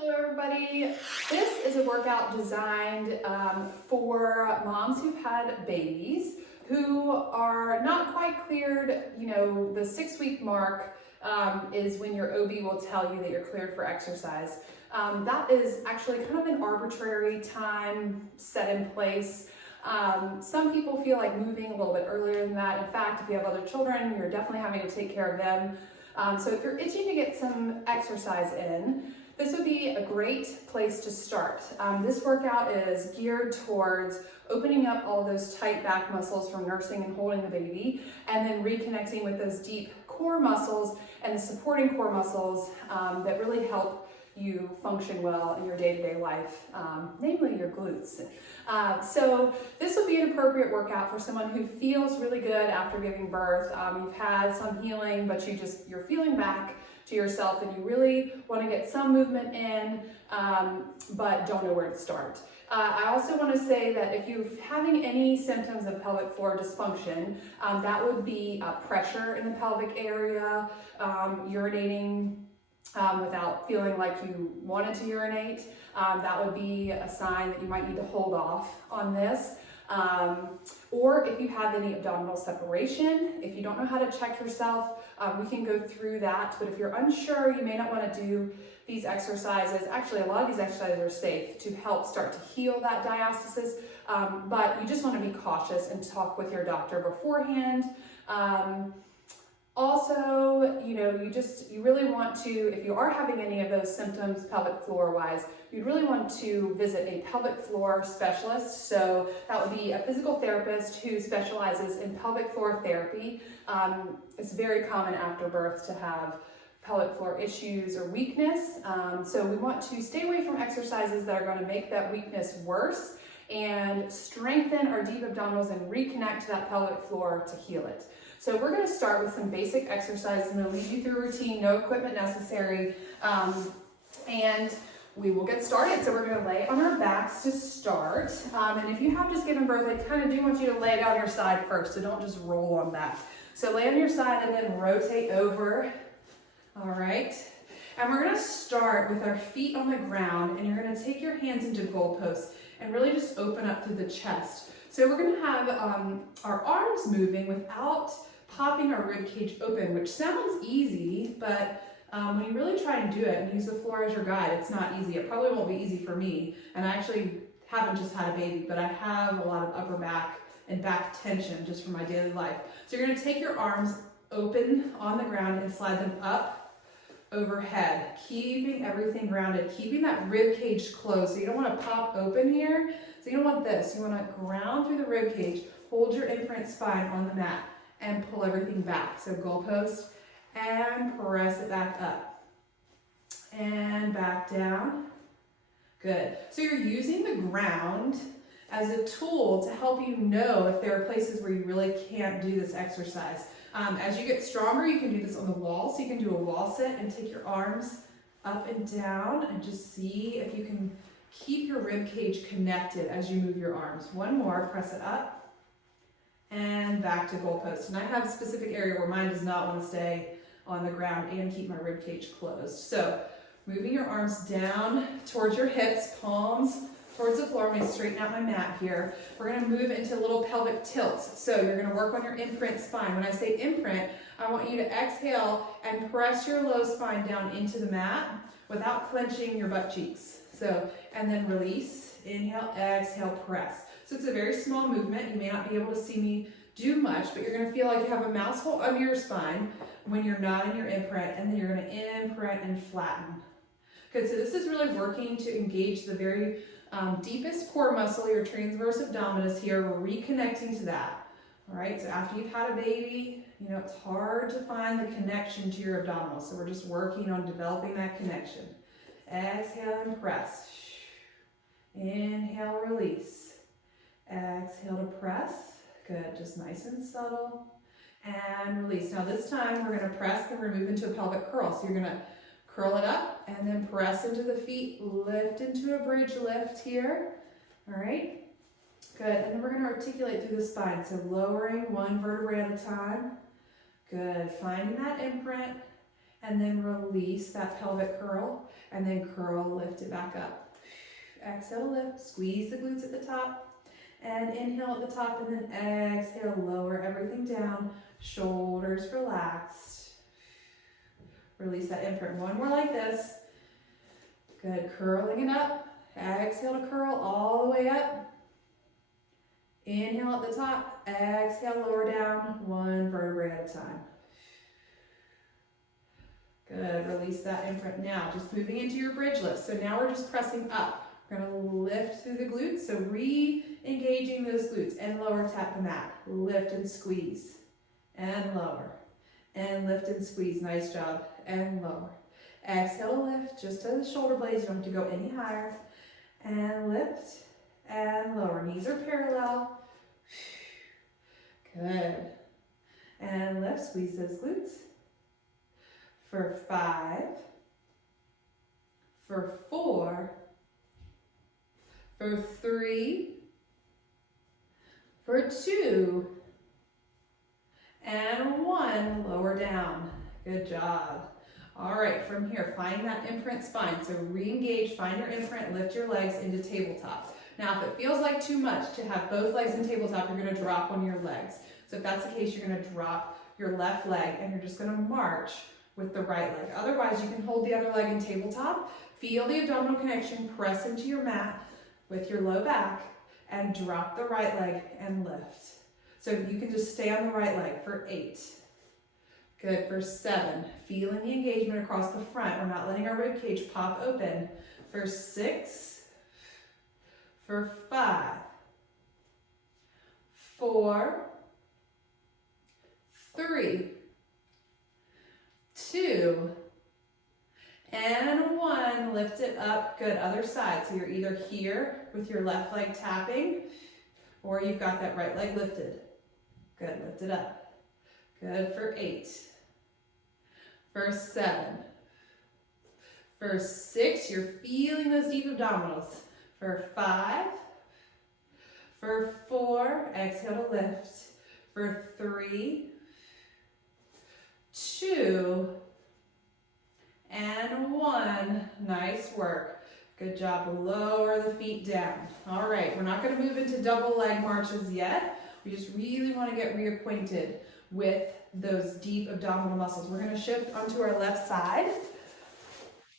Hello everybody. This is a workout designed for moms who've had babies who are not quite cleared. You know, the 6-week mark is when your OB will tell you that you're cleared for exercise. That is actually kind of an arbitrary time set in place. Some people feel like moving a little bit earlier than that. In fact, if you have other children, you're definitely having to take care of them. So if you're itching to get some exercise in, this would be a great place to start. This workout is geared towards opening up all those tight back muscles from nursing and holding the baby, and then reconnecting with those deep core muscles and the supporting core muscles that really help you function well in your day-to-day life, namely your glutes. So this would be an appropriate workout for someone who feels really good after giving birth. You've had some healing, but you're feeling back to yourself and you really want to get some movement in, but don't know where to start. I also want to say that if you're having any symptoms of pelvic floor dysfunction, that would be pressure in the pelvic area, urinating without feeling like you wanted to urinate. That would be a sign that you might need to hold off on this. Or if you have any abdominal separation, if you don't know how to check yourself, we can go through that. But if you're unsure, you may not want to do these exercises. Actually, a lot of these exercises are safe to help start to heal that diastasis, but you just want to be cautious and talk with your doctor beforehand. Also, you really want to, if you are having any of those symptoms pelvic floor wise, you'd really want to visit a pelvic floor specialist. So that would be a physical therapist who specializes in pelvic floor therapy. It's very common after birth to have pelvic floor issues or weakness. So we want to stay away from exercises that are going to make that weakness worse and strengthen our deep abdominals and reconnect to that pelvic floor to heal it. So we're going to start with some basic exercises. I'm going to lead you through a routine, no equipment necessary, and we will get started. So we're going to lay on our backs to start. And if you have just given birth, I kind of do want you to lay down your side first, so don't just roll on back. So lay on your side and then rotate over. All right. And we're going to start with our feet on the ground, and you're going to take your hands into goalposts and really just open up through the chest. So we're going to have our arms moving without popping our rib cage open, which sounds easy, but when you really try and do it and use the floor as your guide, it's not easy. It probably won't be easy for me, and I actually haven't just had a baby, but I have a lot of upper back and back tension just from my daily life. So you're going to take your arms open on the ground and slide them up overhead, keeping everything grounded, keeping that rib cage closed. So you don't want to pop open here. So you don't want this. You want to ground through the rib cage, hold your imprint spine on the mat, and pull everything back. So goalpost, and press it back up. And back down. Good. So you're using the ground as a tool to help you know if there are places where you really can't do this exercise. As you get stronger, you can do this on the wall. So you can do a wall sit and take your arms up and down and just see if you can keep your rib cage connected as you move your arms. One more, press it up and back to goalpost. And I have a specific area where mine does not want to stay on the ground and keep my rib cage closed. So moving your arms down towards your hips, palms towards the floor. I'm going to straighten out my mat here. We're going to move into little pelvic tilts. So you're going to work on your imprint spine. When I say imprint, I want you to exhale and press your low spine down into the mat without clenching your butt cheeks. So, and then release, inhale, exhale, press. So it's a very small movement. You may not be able to see me do much, but you're going to feel like you have a mouse hole under your spine when you're not in your imprint, and then you're going to imprint and flatten. Good, so this is really working to engage the very deepest core muscle, your transverse abdominis here. We're reconnecting to that. All right, so after you've had a baby, it's hard to find the connection to your abdominals. So we're just working on developing that connection. Exhale and press. Inhale, release. Exhale to press. Good, just nice and subtle. And release. Now this time we're going to press and we're moving into a pelvic curl. So you're going to curl it up and then press into the feet, lift into a bridge lift here. All right, good. And then we're going to articulate through the spine. So lowering one vertebrae at a time. Good, finding that imprint and then release that pelvic curl, and then curl, lift it back up. Exhale to lift, squeeze the glutes at the top, and inhale at the top, and then exhale, lower everything down, shoulders relaxed. Release that imprint. One more like this. Good, curling it up. Exhale to curl all the way up. Inhale at the top, exhale, lower down, one vertebrae at a time. Good, release that imprint. Now, just moving into your bridge lift. So now we're just pressing up. We're gonna lift through the glutes, so re-engaging those glutes, and lower, tap the mat. Lift and squeeze, and lower, and lift and squeeze, nice job, and lower. Exhale to lift, just to the shoulder blades, you don't have to go any higher, and lift, and lower. Knees are parallel. Good. And lift, squeeze those glutes. For 5, for 4, for 3, for 2, and 1, lower down. Good job. All right, from here, find that imprint spine. So re-engage, find your imprint, lift your legs into tabletop. Now, if it feels like too much to have both legs in tabletop, you're gonna drop one of your legs. So if that's the case, you're gonna drop your left leg and you're just gonna march with the right leg. Otherwise, you can hold the other leg in tabletop, feel the abdominal connection, press into your mat with your low back, and drop the right leg and lift. So you can just stay on the right leg for 8. Good, for 7, feeling the engagement across the front. We're not letting our rib cage pop open. For 6, for 5, 4, 3, 2, and 1. Lift it up. Good, other side. So you're either here with your left leg tapping, or you've got that right leg lifted. Good, lift it up. Good, for 8, for 7, for 6, you're feeling those deep abdominals. For 5, for 4, exhale to lift. For 3, 2, and 1. Nice work. Good job. Lower the feet down. All right, we're not going to move into double leg marches yet. We just really want to get reacquainted with those deep abdominal muscles. We're going to shift onto our left side.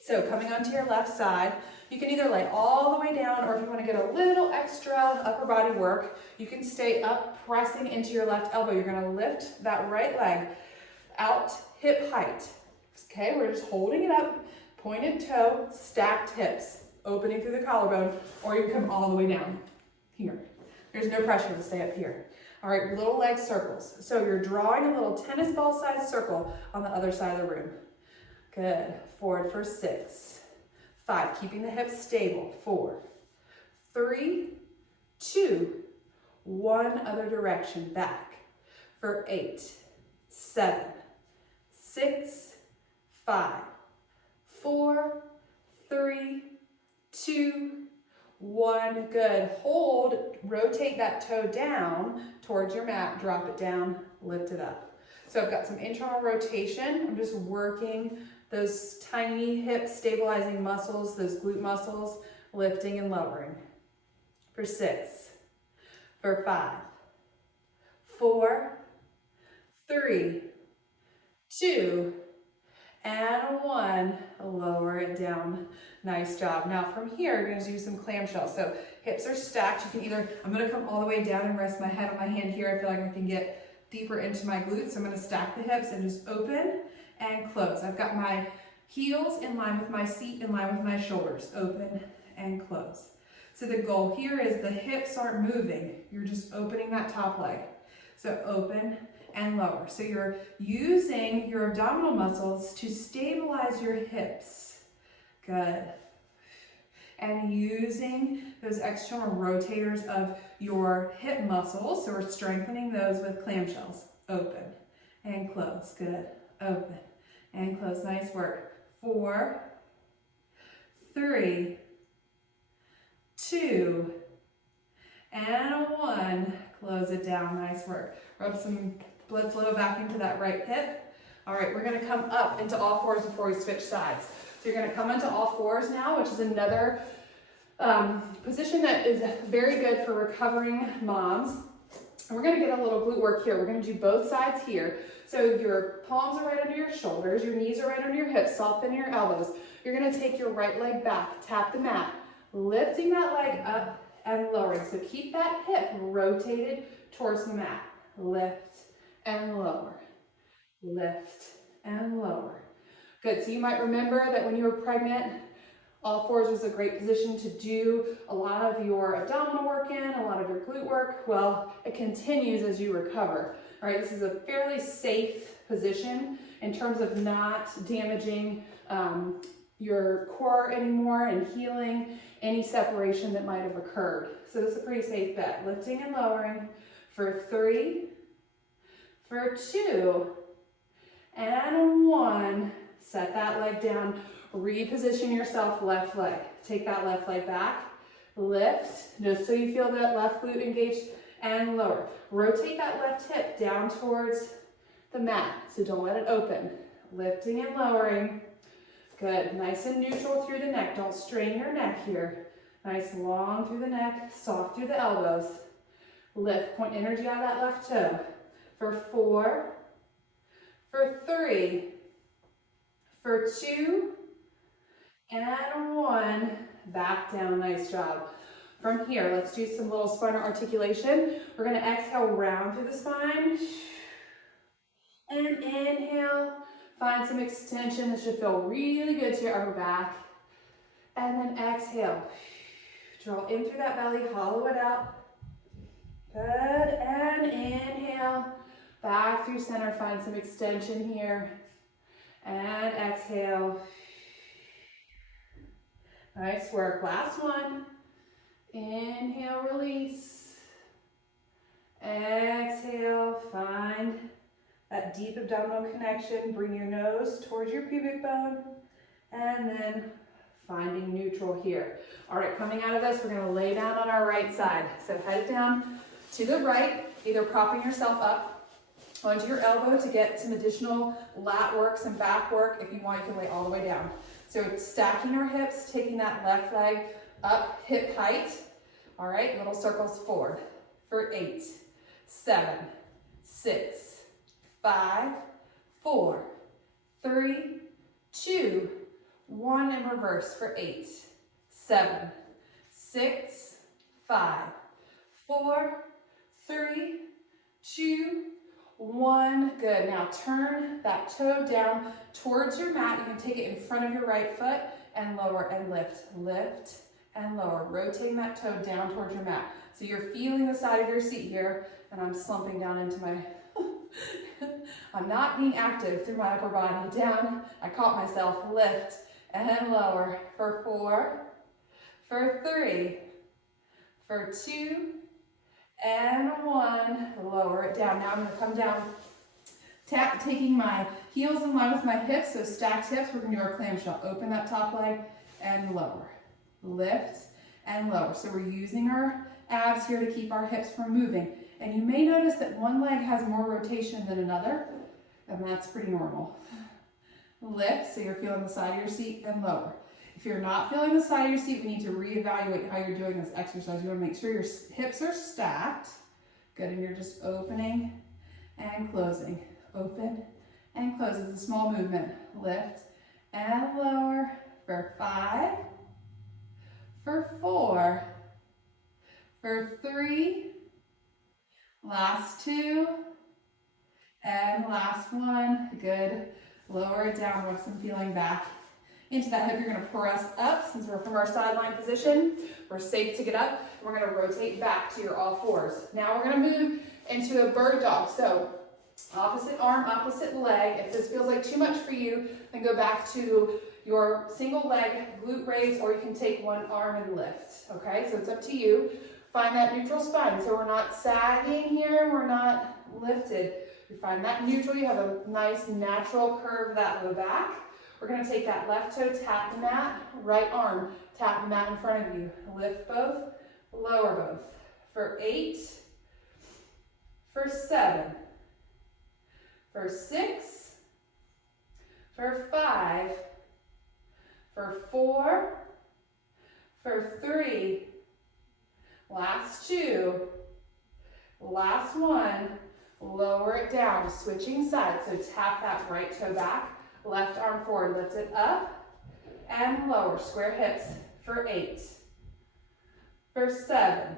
So coming onto your left side, you can either lay all the way down, or if you want to get a little extra upper body work, you can stay up, pressing into your left elbow. You're going to lift that right leg out hip height. Okay, we're just holding it up, pointed toe, stacked hips, opening through the collarbone, or you can come all the way down here. There's no pressure to stay up here. All right, little leg circles. So you're drawing a little tennis ball sized circle on the other side of the room. Good. Forward for 6, 5, keeping the hips stable. 4, 3, 2, 1, other direction, back. For 8, 7, 6, 5, 4, 3, 2, 1. Good. Hold, rotate that toe down towards your mat, drop it down, lift it up. So I've got some internal rotation. I'm just working those tiny hip stabilizing muscles, those glute muscles, lifting and lowering. For 6, for 5, 4, 3, 2, and 1. Lower it down. Nice job. Now from here, you're going to do some clamshells. So hips are stacked. You can either, I'm going to come all the way down and rest my head on my hand here. I feel like I can get deeper into my glutes. So I'm going to stack the hips and just open and close. I've got my heels in line with my seat, in line with my shoulders. Open and close. So the goal here is the hips aren't moving. You're just opening that top leg. So open and lower. So you're using your abdominal muscles to stabilize your hips. Good. And using those external rotators of your hip muscles. So we're strengthening those with clamshells. Open and close. Good. Open and close. Nice work. 4, 3, 2, and 1. Close it down. Nice work. Rub some blood flow back into that right hip. All right, we're gonna come up into all fours before we switch sides. So you're gonna come into all fours now, which is another position that is very good for recovering moms. And we're gonna get a little glute work here. We're gonna do both sides here. So your palms are right under your shoulders, your knees are right under your hips, soften your elbows. You're gonna take your right leg back, tap the mat, lifting that leg up and lowering. So keep that hip rotated towards the mat. Lift and lower, lift and lower. Good, so you might remember that when you were pregnant, all fours was a great position to do a lot of your abdominal work in, a lot of your glute work. Well, it continues as you recover. All right, this is a fairly safe position in terms of not damaging your core anymore and healing any separation that might have occurred. So this is a pretty safe bet. Lifting and lowering for 3, for 2, and 1. Set that leg down. Reposition yourself, left leg. Take that left leg back. Lift, just so you feel that left glute engaged, and lower. Rotate that left hip down towards the mat, so don't let it open. Lifting and lowering. Good, nice and neutral through the neck. Don't strain your neck here. Nice long through the neck, soft through the elbows. Lift, point energy out of that left toe. For 4, for 3, for 2, and 1. Back down, nice job. From here, let's do some little Spartan articulation. We're gonna exhale, round through the spine. And inhale, find some extension. This should feel really good to your upper back. And then exhale. Draw in through that belly, hollow it out. Good, and inhale. Back through center, find some extension here. And exhale. Nice work, last one. Inhale, release. Exhale, find that deep abdominal connection. Bring your nose towards your pubic bone. And then finding neutral here. All right, coming out of this, we're gonna lay down on our right side. So head down to the right, either propping yourself up onto your elbow to get some additional lat work, some back work. If you want, you can lay all the way down. So stacking our hips, taking that left leg up hip height. All right, little circles forward for 8, 7, 6, 5, 4, 3, 2, 1, and reverse for 8, 7, 6, 5, 4, 3, 2, 1. Good. Now turn that toe down towards your mat. You can take it in front of your right foot and lower and lift. Lift and lower. Rotating that toe down towards your mat. So you're feeling the side of your seat here, and I'm slumping down into my, I'm not being active through my upper body. Down, I caught myself. Lift and lower for 4, for 3, for 2, and 1. Lower it down. Now I'm going to come down, taking my heels in line with my hips, so stacked hips. We're going to do our clamshell. Open that top leg and lower. Lift and lower. So we're using our abs here to keep our hips from moving. And you may notice that one leg has more rotation than another, and that's pretty normal. Lift, so you're feeling the side of your seat, and lower. If you're not feeling the side of your seat, we need to reevaluate how you're doing this exercise. You want to make sure your hips are stacked. Good, and you're just opening and closing. Open and close. It's a small movement. Lift and lower for 5, for 4, for 3, last 2, and last 1. Good. Lower it down with some feeling back into that hip. You're going to press up. Since we're from our sideline position, we're safe to get up. We're going to rotate back to your all fours. Now we're going to move into a bird dog. So opposite arm, opposite leg. If this feels like too much for you, then go back to your single leg glute raise, or you can take one arm and lift. Okay, so it's up to you. Find that neutral spine. So we're not sagging here, we're not lifted. You find that neutral, you have a nice natural curve that low back. We're going to take that left toe, tap the mat, right arm, tap the mat in front of you. Lift both, lower both. For 8, for 7, for 6, for 5, for 4, for 3, last 2, last 1, lower it down, switching sides. So tap that right toe back, left arm forward, lift it up and lower, square hips for 8, for 7,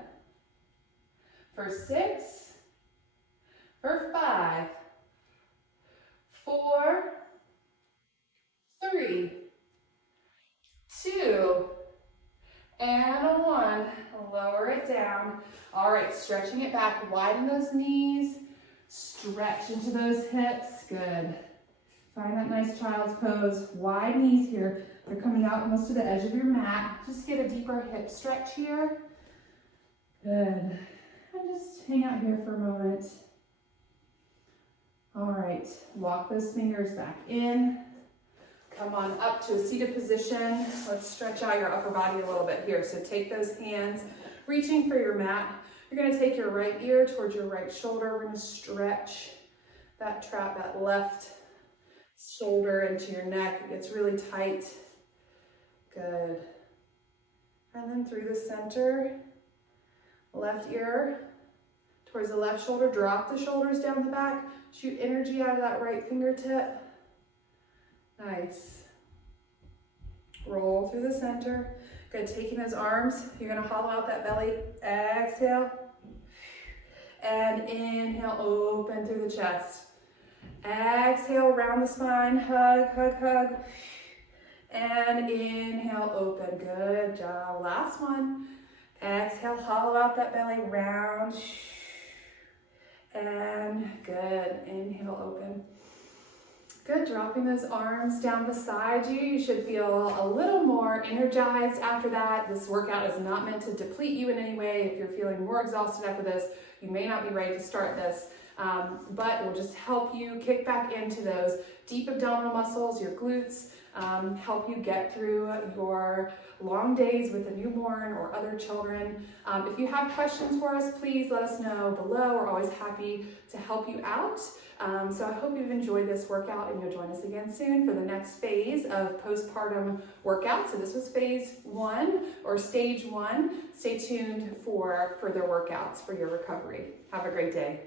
for 6, for 5, 4, 3, 2, and 1. Lower it down. All right, stretching it back, widen those knees, stretch into those hips. Good. Find that nice child's pose. Wide knees here. They're coming out almost to the edge of your mat. Just get a deeper hip stretch here. Good. And just hang out here for a moment. All right, walk those fingers back in. Come on up to a seated position. Let's stretch out your upper body a little bit here. So take those hands, reaching for your mat. You're gonna take your right ear towards your right shoulder. We're gonna stretch that trap, that left shoulder into your neck. It gets really tight. Good. And then through the center, left ear towards the left shoulder. Drop the shoulders down the back. Shoot energy out of that right fingertip. Nice. Roll through the center. Good, taking those arms, you're gonna hollow out that belly. Exhale. And inhale, open through the chest. Exhale, round the spine, hug, hug, hug. And inhale, open, good job. Last one. Exhale, hollow out that belly, round. And good, inhale, open. Good, dropping those arms down beside you. You should feel a little more energized after that. This workout is not meant to deplete you in any way. If you're feeling more exhausted after this, you may not be ready to start this, but it will just help you kick back into those deep abdominal muscles, your glutes, help you get through your long days with a newborn or other children. If you have questions for us, please let us know below. We're always happy to help you out. So I hope you've enjoyed this workout and you'll join us again soon for the next phase of postpartum workout. So this was phase 1 or stage 1. Stay tuned for further workouts for your recovery. Have a great day.